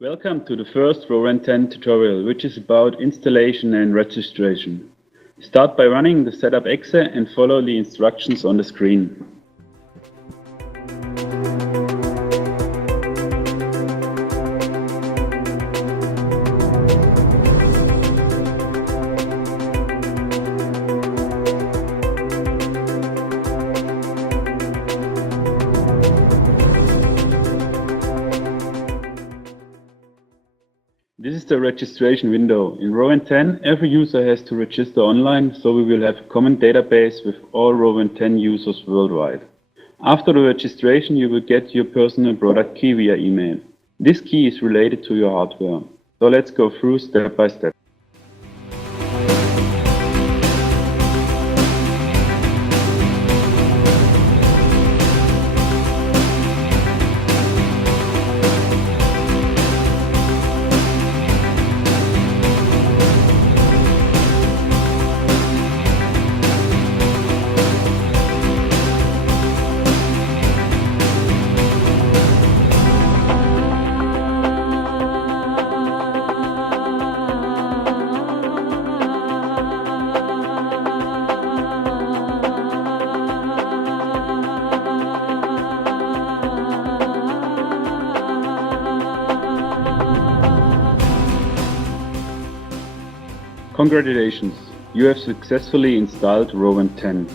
Welcome to the first RoVent 10 tutorial, which is about installation and registration. Start by running the setup exe and follow the instructions on the screen. This is the registration window. In RoVent 10, every user has to register online, so we will have a common database with all RoVent 10 users worldwide. After the registration, you will get your personal product key via email. This key is related to your hardware. So let's go through step by step. Congratulations, you have successfully installed RoVent 10.